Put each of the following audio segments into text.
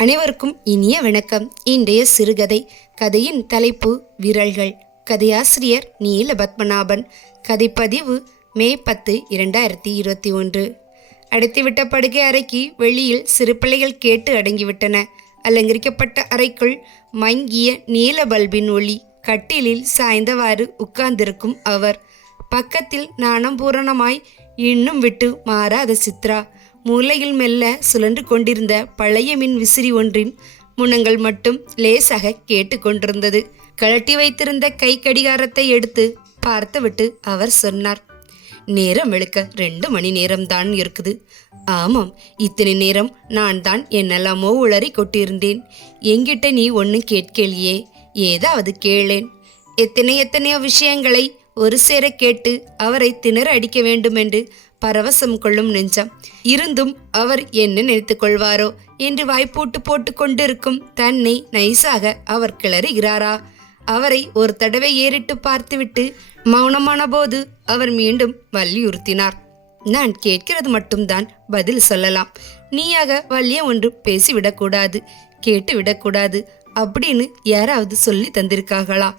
அனைவருக்கும் இனிய வணக்கம். இன்றைய சிறுகதை கதையின் தலைப்பு விரல்கள். கதையாசிரியர் நீல பத்மநாபன். கதைப்பதிவு மே பத்து இரண்டாயிரத்தி இருபத்தி ஒன்று. அடைத்துவிட்ட படுகை அறைக்கு வெளியில் சிறு பிள்ளைகள் கேட்டு அடங்கிவிட்டன. அலங்கரிக்கப்பட்ட அறைக்குள் மங்கிய நீல பல்பின் ஒளி. கட்டிலில் சாய்ந்தவாறு உட்கார்ந்திருக்கும் அவர். பக்கத்தில் நாணம்பூரணமாய் இன்னும் விட்டு மாறாத சித்ரா. மூலையில் மெல்ல சுழன்று கொண்டிருந்த பழைய மின் விசிறி ஒன்றின் முனங்கள் மட்டும் லேசாக கேட்டுக்கொண்டிருந்தது கழட்டி வைத்திருந்த கை கடிகாரத்தை எடுத்து பார்த்துவிட்டு அவர் சொன்னார் நேரம் வெளுக்க ரெண்டு மணி நேரம் தான் இருக்குது. ஆமாம் இத்தனை நேரம் நான் தான் என்னெல்லாமோ உளறி கொட்டிருந்தேன் என்கிட்ட நீ ஒன்றும் கேட்கலையே ஏதாவது கேளேன். எத்தனை எத்தனையோ விஷயங்களை ஒரு சேர கேட்டு அவரை திணற அடிக்க வேண்டுமென்று பரவசம் கொள்ளும் நெஞ்சம். இருந்தும் அவர் என்ன நினைத்துக் கொள்வாரோ என்று வாய்ப்போட்டு போட்டு கொண்டிருக்கும் தன்னை நைசாக அவர் கிளறுகிறாரா? அவரை ஒரு தடவை ஏறிட்டு பார்த்துவிட்டு மௌனமான போது அவர் மீண்டும் வலியுறுத்தினார். நான் கேட்கிறது மட்டும்தான் பதில் சொல்லலாம். நீயாக வலிய ஒன்று பேசிவிடக்கூடாது கேட்டு விடக்கூடாது அப்படின்னு யாராவது சொல்லி தந்திருக்கார்களா?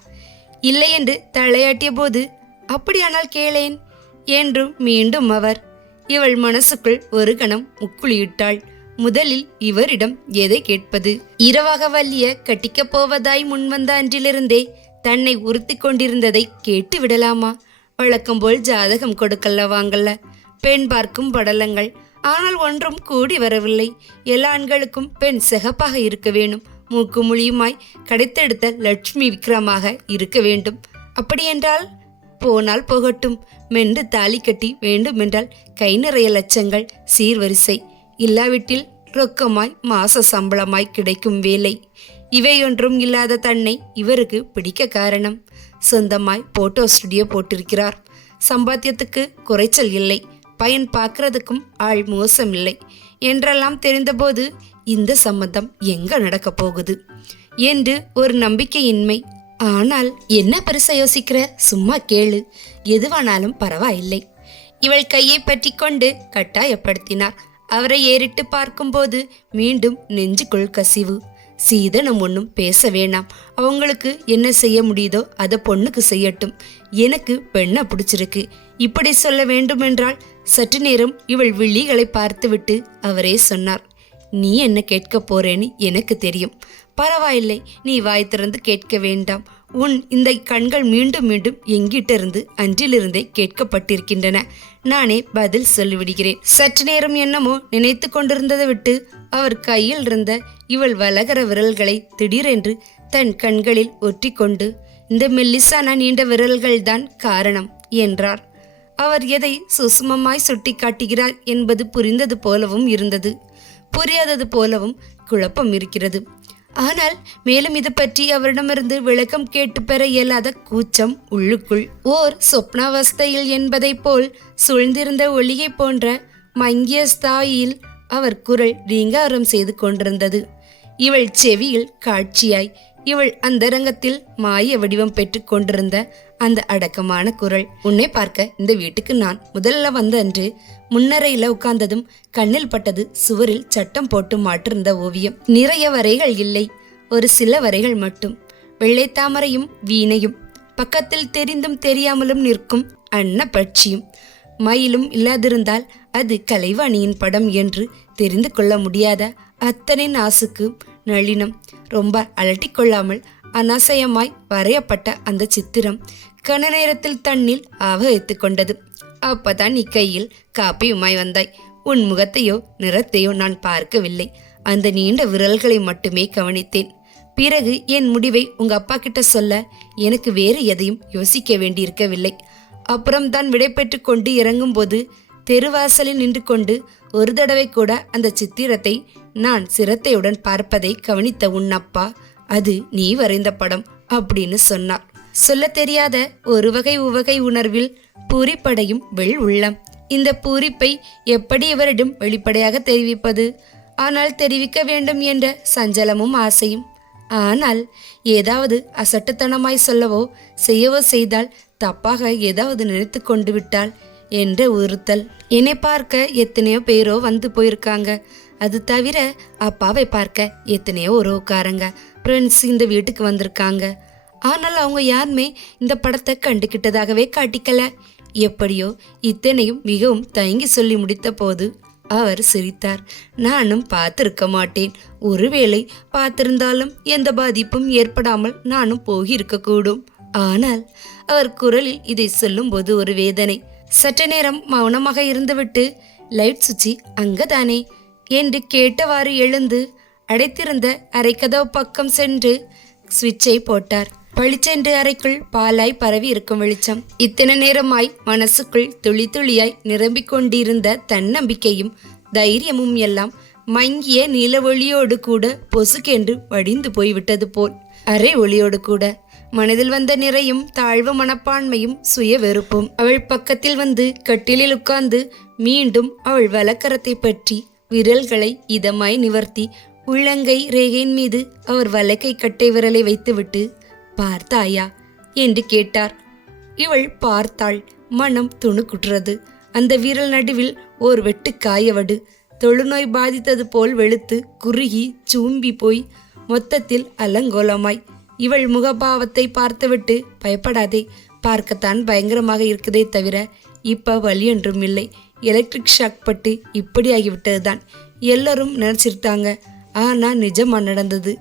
இல்லை என்று தலையாட்டிய போது அப்படியானால் கேளேன். என்றும் மீண்டும் அவர். இவள் மனசுக்குள் ஒரு கணம் முக்குளியிட்டாள். முதலில் இவரிடம் எதை கேட்பது? இரவாக வல்லிய கட்டிக்கப் போவதாய் முன்வந்த அன்றிலிருந்தே தன்னை உறுத்தி கொண்டிருந்ததை கேட்டு விடலாமா? வழக்கம் போல் ஜாதகம் கொடுக்கல்ல வாங்கல்ல. பெண் பார்க்கும் படலங்கள். ஆனால் ஒன்றும் கூடி வரவில்லை. எல்லா ஆண்களுக்கும் பெண் சிகப்பாக இருக்க வேணும் மூக்கு மொழியுமாய் கிடைத்தெடுத்த லட்சுமி விக்ரமாக இருக்க வேண்டும். அப்படியென்றால்? போனால் போகட்டும். மென்று தாலி கட்டி வேண்டுமென்றால் கை நிறைய லட்சங்கள் சீர்வரிசை. இல்லாவிட்டில் ரொக்கமாய் மாச சம்பளமாய் கிடைக்கும் வேலை. இவையொன்றும் இல்லாத தன்னை இவருக்கு பிடிக்க காரணம். சொந்தமாய் போட்டோ ஸ்டுடியோ போட்டிருக்கிறார். சம்பாத்தியத்துக்கு குறைச்சல் இல்லை. பயன் பார்க்கறதுக்கும் ஆள் மோசம் இல்லை என்றெல்லாம் தெரிந்தபோது இந்த சம்மந்தம் எங்க நடக்கப் போகுது? என்று ஒரு நம்பிக்கையின்மை ஆனால் என்ன பெருசா யோசிக்கிற? சும்மா கேளு. எதுவானாலும் பரவாயில்லை. இவள் கையை பற்றி கொண்டு கட்டாயப்படுத்தினார். அவரை ஏறிட்டு பார்க்கும்போது மீண்டும் நெஞ்சுக்குள் கசிவு. சீதனம் ஒன்றும் பேச வேணாம். அவங்களுக்கு என்ன செய்ய முடியுதோ அதை பொண்ணுக்கு செய்யட்டும். எனக்கு பெண்ணை பிடிச்சிருக்கு. இப்படி சொல்ல வேண்டுமென்றால் சற்று நேரம் இவள் விழிகளை பார்த்துவிட்டு அவரே சொன்னார். நீ என்ன கேட்க போறேன்னு எனக்கு தெரியும். பரவாயில்லை நீ வாய் திறந்து கேட்க வேண்டாம். உன் இந்த கண்கள் மீண்டும் மீண்டும் எங்கிட்டிருந்து அன்றிலிருந்தே கேட்கப்பட்டிருக்கின்றன. நானே பதில் சொல்லிவிடுகிறேன். சற்று நேரம் என்னமோ நினைத்து கொண்டிருந்ததை விட்டு அவர் கையில் இருந்த இவள் வலகர விரல்களை திடீரென்று தன் கண்களில் ஒற்றிக்கொண்டு இந்த மெல்லிசான நீண்ட விரல்கள்தான் காரணம் என்றார். அவர் எதை சுசுமமாய் சுட்டி காட்டுகிறார் என்பது புரிந்தது போலவும் இருந்தது. புரியாதது போலவும் குழப்பம் இருக்கிறது. ஆனால் மேலும் இது பற்றி அவரிடமிருந்து விளக்கம் கேட்டு பெற இயலாத கூச்சம் உள்ளுக்குள். ஓர் சொப்னாவஸ்தையில் என்பதைப் போல் சூழ்ந்திருந்த ஒளியை போன்ற மங்கிய ஸ்தாயில் அவர் குரல் ரீங்காரம் செய்து கொண்டிருந்தது. இவள் செவியில் காட்சியாய் இவள் அந்த ரங்கத்தில் மாய வடிவம் பெற்று கொண்டிருந்த அந்த அடக்கமான குரல். உன்னை பார்க்க இந்த வீட்டுக்கு நான் முதல்ல வந்த அன்று முன்னரையில உட்கார்ந்ததும் கண்ணில் பட்டது சுவரில் சட்டம் போட்டு மாற்றிருந்த ஓவியம். நிறைய வரைகள் இல்லை ஒரு சில வரைகள் மட்டும். வெள்ளை தாமரையும் வீணையும் பக்கத்தில் தெரிந்தும் தெரியாமலும் நிற்கும் அன்னப்பட்சியும். மயிலும் இல்லாதிருந்தால் அது கலைவாணியின் படம் என்று தெரிந்து கொள்ள முடியாத அத்தனை நாசுக்கு நளினம் ரொம்ப அலட்டிக்கொள்ளாமல் அனாசயமாய் வரையப்பட்ட அந்த சித்திரம் கன நேரத்தில் தண்ணில் ஆவகித்து கொண்டது. அப்பதான் நீ கையில் காப்பியுமாய் வந்தாய். உன் முகத்தையோ நிறத்தையோ நான் பார்க்கவில்லை. அந்த நீண்ட விரல்களை மட்டுமே கவனித்தேன். பிறகு என் முடிவை உங்க அப்பா கிட்ட சொல்ல எனக்கு வேறு எதையும் யோசிக்க வேண்டியிருக்கவில்லை. அப்புறம் தான் விடை பெற்று கொண்டு இறங்கும்போது தெருவாசலில் நின்று கொண்டு ஒரு தடவை கூட அந்த சித்திரத்தை நான் சிரத்தையுடன் பார்ப்பதை கவனித்த உன் அப்பா அது நீ வரைந்த படம் அப்படின்னு சொன்னார். சொல்ல தெரியாத ஒரு வகை உவகை உணர்வில் பூரிப்படையும் வெள் உள்ளம். இந்த பூரிப்பை எப்படி இவரிடம் வெளிப்படையாக தெரிவிப்பது? ஆனால் தெரிவிக்க வேண்டும் என்ற சஞ்சலமும் ஆசையும். ஆனால் ஏதாவது அசட்டுத்தனமாய் சொல்லவோ செய்யவோ செய்தால் தப்பாக ஏதாவது நினைத்து கொண்டு விட்டால் என்ற உறுத்தல். என்னை பார்க்க எத்தனையோ பேரோ வந்து போயிருக்காங்க. அது தவிர அப்பாவை பார்க்க எத்தனையோ உறவுக்காரங்க ஃப்ரெண்ட்ஸ் இந்த வீட்டுக்கு வந்திருக்காங்க. ஆனால் அவங்க யாருமே இந்த படத்தை கண்டுக்கிட்டதாகவே காட்டிக்கல. எப்படியோ இத்தனையும் மிகவும் தயங்கி சொல்லி முடித்த போது அவர் சிரித்தார். நானும் பார்த்திருக்க மாட்டேன். ஒருவேளை பார்த்திருந்தாலும் எந்த பாதிப்பும் ஏற்படாமல் நானும் போகியிருக்கக்கூடும் ஆனால் அவர் குரலில் இதை சொல்லும்போது ஒரு வேதனை. சற்று நேரம் மௌனமாக இருந்துவிட்டு லைட் சுச்சி அங்கதானே என்று கேட்டவாறு எழுந்து அடைத்திருந்த அரைக்கதவு பக்கம் சென்று சுவிட்சை போட்டார். பளிச்சென்று அறைக்குள் பாலாய் பரவி இருக்கும் வெளிச்சம். இத்தனை நேரமாய் மனசுக்குள் துளி துளியாய் நிரம்பிக் கொண்டிருந்த தன்னம்பிக்கையும் தைரியமும் எல்லாம் மங்கிய நில ஒளியோடு கூட பொசுக்கென்று வடிந்து போய்விட்டது போல். அரை ஒளியோடு கூட மனதில் வந்த நிறையும் தாழ்வு மனப்பான்மையும் சுய வெறுப்பும். அவள் பக்கத்தில் வந்து கட்டிலில் உட்கார்ந்து மீண்டும் அவள் வலக்கரத்தை பற்றி விரல்களை இதமாய் நிவர்த்தி உள்ளங்கை ரேகையின் மீது அவர் வலக்கை கட்டை விரலை வைத்துவிட்டு பார்த்தாயா? என்று கேட்டார். இவள் பார்த்தாள் மனம் துணுக்குற்றது. அந்த விரல் நடுவில் ஓர் வெட்டு காயவடு. தொழுநோய் பாதித்தது போல் வெளுத்து குறுகி சூம்பி போய் மொத்தத்தில் அலங்கோலமாய் இவள் முகபாவத்தை பார்த்துவிட்டு பயப்படாதே பார்க்கத்தான் பயங்கரமாக இருக்குதே தவிர இப்ப வழி ஒன்றும் இல்லை. எலக்ட்ரிக் ஷாக் பட்டு இப்படி ஆகிவிட்டதுதான். எல்லாரும் நினைச்சிருட்டாங்க ஆனா நிஜமா நடந்தது.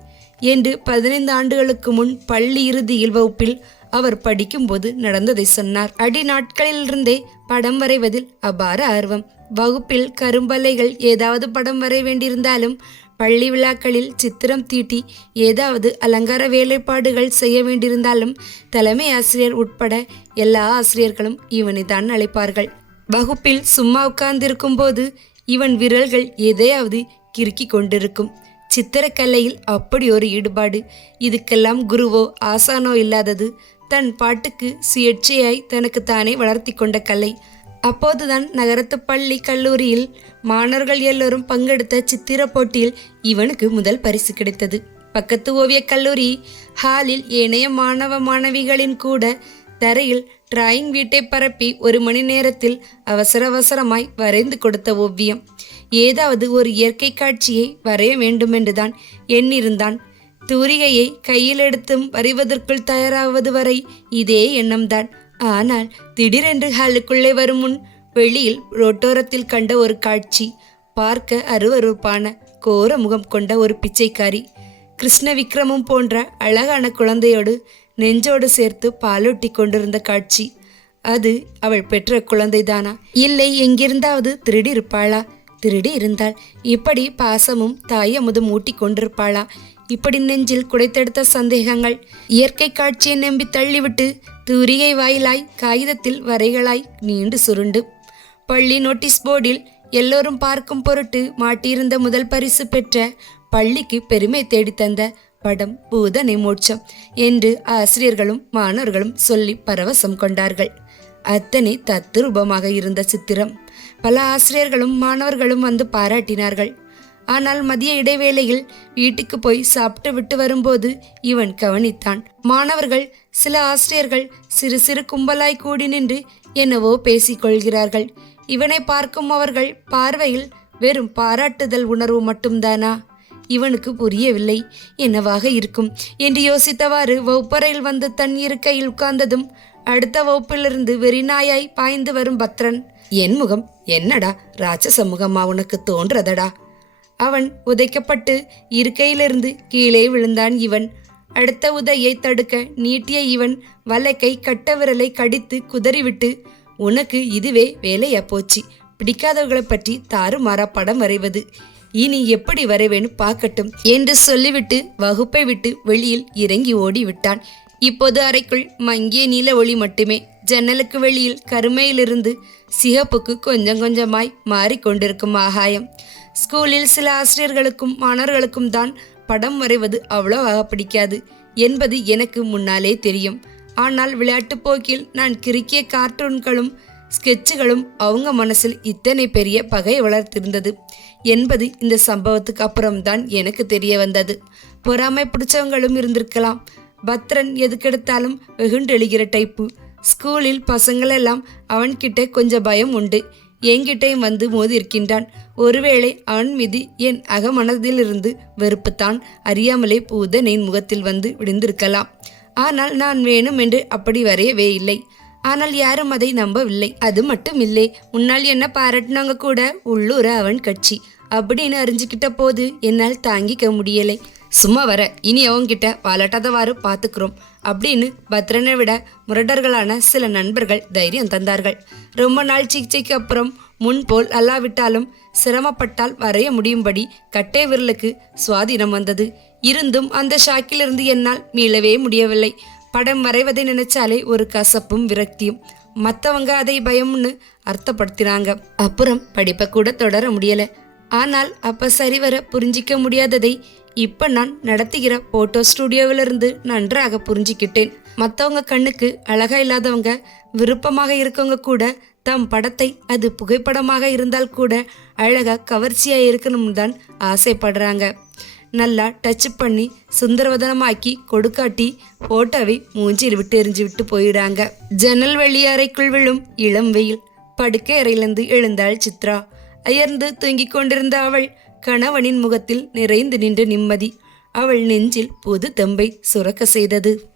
என்று பதினைந்து ஆண்டுகளுக்கு முன் பள்ளி இறுதியில் வகுப்பில் அவர் படிக்கும்போது நடந்ததை சொன்னார். அடி நாட்களிலிருந்தே படம் வரைவதில் அபார ஆர்வம். வகுப்பில் கரும்பலைகள் ஏதாவது படம் வரைய வேண்டியிருந்தாலும் பள்ளி விழாக்களில் சித்திரம் தீட்டி ஏதாவது அலங்கார வேலைப்பாடுகள் செய்ய வேண்டியிருந்தாலும் தலைமை ஆசிரியர் உட்பட எல்லா ஆசிரியர்களும் இவனை தான் அழைப்பார்கள். வகுப்பில் சும்மா உட்கார்ந்திருக்கும் போது இவன் விரல்கள் எதையாவது கிறுக்கி கொண்டிருக்கும். சித்திரக்கலையில் அப்படி ஒரு ஈடுபாடு. இதுக்கெல்லாம் குருவோ ஆசானோ இல்லாதது. தன் பாட்டுக்கு சுயேட்சையாய் தனக்கு தானே வளர்த்தி கொண்ட கலை. அப்போதுதான் நகரத்து பள்ளி கல்லூரியில் மாணவர்கள் எல்லோரும் பங்கெடுத்த சித்திர போட்டியில் இவனுக்கு முதல் பரிசு கிடைத்தது. பக்கத்து ஓவியக் கல்லூரி ஹாலில் ஏனைய மாணவ மாணவிகளின் கூட தரையில் டிராயிங் வீட்டை பரப்பி ஒரு மணி நேரத்தில் அவசர அவசரமாய் வரைந்து கொடுத்த ஓவியம். ஏதாவது ஒரு இயற்கை காட்சியை வரைய வேண்டுமென்றுதான் எண்ணிருந்தான். தூரிகையை கையில் எடுத்தும் வரைவதற்குள் தயாராவது வரை இதே எண்ணம்தான். ஆனால் திடீரென்று ஹாலுக்குள்ளே வரும் முன் வெளியில் ரோட்டோரத்தில் கண்ட ஒரு காட்சி பார்க்க அருவருப்பான கோர முகம் கொண்ட ஒரு பிச்சைக்காரி கிருஷ்ண விக்ரமும் போன்ற அழகான குழந்தையோடு நெஞ்சோடு சேர்த்து பாலூட்டி கொண்டிருந்த காட்சி. அது அவள் பெற்ற குழந்தைதானா? இல்லை எங்கிருந்தாவது திருடி இருப்பாளா திருடி இருந்தால் இப்படி பாசமும் தாயமுதும் ஊட்டி கொண்டிருப்பாளா? இப்படி நெஞ்சில் குடைத்தெடுத்த சந்தேகங்கள் இயற்கை காட்சியை நம்பி தள்ளிவிட்டு தூரிகை வாயிலாய் காகிதத்தில் வரைகளாய் நீண்டு சுருண்டு. பள்ளி நோட்டீஸ் போர்டில் எல்லோரும் பார்க்கும் பொருட்டு மாட்டியிருந்த முதல் பரிசு பெற்ற பள்ளிக்கு பெருமை தேடித்தந்த படம் பூதனை மோட்சம் என்று ஆசிரியர்களும் மாணவர்களும் சொல்லி பரவசம் கொண்டார்கள். அத்தனை தத்துரூபமாக இருந்த சித்திரம். பல ஆசிரியர்களும் மாணவர்களும் வந்து பாராட்டினார்கள். ஆனால் மதிய இடைவேளையில் வீட்டுக்கு போய் சாப்பிட்டு விட்டு வரும்போது இவன் கவனித்தான். மாணவர்கள் சில ஆசிரியர்கள் சிறு சிறு கும்பலாய் கூடி நின்று என்னவோ பேசிக்கொள்கிறார்கள். இவனை பார்க்கும் அவர்கள் பார்வையில் வெறும் பாராட்டுதல் உணர்வு மட்டும்தானா? இவனுக்கு புரியவில்லை. என்னவாக இருக்கும்? என்று யோசித்தவாறு வகுப்பறையில் வந்து தன் இருக்கையில் உட்கார்ந்ததும் அடுத்த வகுப்பிலிருந்து வெறிநாயாய் பாய்ந்து வரும் பத்ரன் என் முகம் என்னடா? ராட்சச முகமா உனக்கு தோன்றதடா? அவன் உதைக்கப்பட்டு இருக்கையிலிருந்து கீழே விழுந்தான் இவன். அடுத்த உதையை தடுக்க நீட்டிய இவன் வலக்கை கட்ட விரலை கடித்து குதறிவிட்டு உனக்கு இதுவே வேலையா போச்சு? பிடிக்காதவர்களை பற்றி தாறுமாறா படம் வரைவது. இனி எப்படி வரைவேன்னு பார்க்கட்டும் என்று சொல்லிவிட்டு வகுப்பை விட்டு வெளியில் இறங்கி ஓடி விட்டான் இப்போது அறைக்குள் மங்கிய நீல ஒளி மட்டுமே ஜன்னலுக்கு வெளியில் கருமையிலிருந்து சிகப்புக்கு கொஞ்சம் கொஞ்சமாய் மாறிக்கொண்டிருக்கும் ஆகாயம். ஸ்கூலில் சில ஆசிரியர்களுக்கும் மாணவர்களுக்கும் தான் படம் வரைவது அவ்வளவாக பிடிக்காது என்பது எனக்கு முன்னாலே தெரியும். ஆனால் விளையாட்டு போக்கில் நான் கிறுக்கிய கார்ட்டூன்களும் ஸ்கெட்சுகளும் அவங்க மனசில் இத்தனை பெரிய பகை வளர்த்திருந்தது என்பது இந்த சம்பவத்துக்கு அப்புறம்தான் எனக்கு தெரிய வந்தது. பொறாமை பிடிச்சவங்களும் இருந்திருக்கலாம். பத்ரன் எதுக்கெடுத்தாலும் வெகுண்டெழுகிற டைப்பு ஸ்கூலில் பசங்களெல்லாம் அவன்கிட்ட கொஞ்சம் பயம் உண்டு. என்கிட்டையும் வந்து மோதியிருக்கின்றான். ஒருவேளை அவன் மீது என் அகமனதிலிருந்து வெறுப்புத்தான் அறியாமலே பூதனின் முகத்தில் வந்து விழுந்திருக்கலாம். ஆனால் நான் வேணும் என்று அப்படி வரையவே இல்லை. ஆனால் யாரும் அதை நம்பவில்லை. அது மட்டும் இல்லை முன்னால் என்ன பாராட்டினாங்க கூட? உள்ளூர அவன் கட்சி. அப்படின்னு அறிஞ்சுக்கிட்ட போது என்னால் தாங்கிக்க முடியலை. சும்மா வர இனி அவங்கிட்ட வாலாட்டாதவாறு பார்த்துக்கிறோம் அப்படின்னு பத்ரனை விட முரடர்களான சில நண்பர்கள் தைரியம் தந்தார்கள். ரொம்ப நாள் சிகிச்சைக்கு அப்புறம் முன்போல் அல்லாவிட்டாலும் சிரமப்பட்டால் வரைய முடியும்படி கட்டை விரலுக்கு சுவாதீனம் வந்தது. இருந்தும் அந்த ஷாக்கிலிருந்து என்னால் மீளவே முடியவில்லை. படம் வரைவதை நினைச்சாலே ஒரு கசப்பும் விரக்தியும். மற்றவங்க அதை பயம்னு அர்த்தப்படுத்தினாங்க. அப்புறம் படிப்பை கூட தொடர முடியல. ஆனால் அப்ப சரிவர புரிஞ்சிக்க முடியாததை இப்ப நான் நடத்துகிற போட்டோ ஸ்டுடியோவிலிருந்து நன்றாக புரிஞ்சுக்கிட்டேன். மற்றவங்க கண்ணுக்கு அழகா இல்லாதவங்க விருப்பமாக இருக்கவங்க கூட தம் படத்தை அது புகைப்படமாக இருந்தால் கூட அழகா கவர்ச்சியாக இருக்கணும்னு தான் ஆசைப்படுறாங்க. நல்லா டச் பண்ணி சுந்தரவதனமாக்கி கொடுக்காட்டி போட்டோவை மூஞ்சில் விட்டு எரிஞ்சு விட்டு போயிடுறாங்க. ஜன்னல் வழி அறைக்குள் விழும் இளம் வெயில் படுக்கை அறையிலிருந்து எழுந்தாள் சித்ரா. அயர்ந்து தூங்கிக் கொண்டிருந்த அவள் கணவனின் முகத்தில் நிறைந்து நின்ற நிம்மதி அவள் நெஞ்சில் புது தெம்பை சுரக்க செய்தது.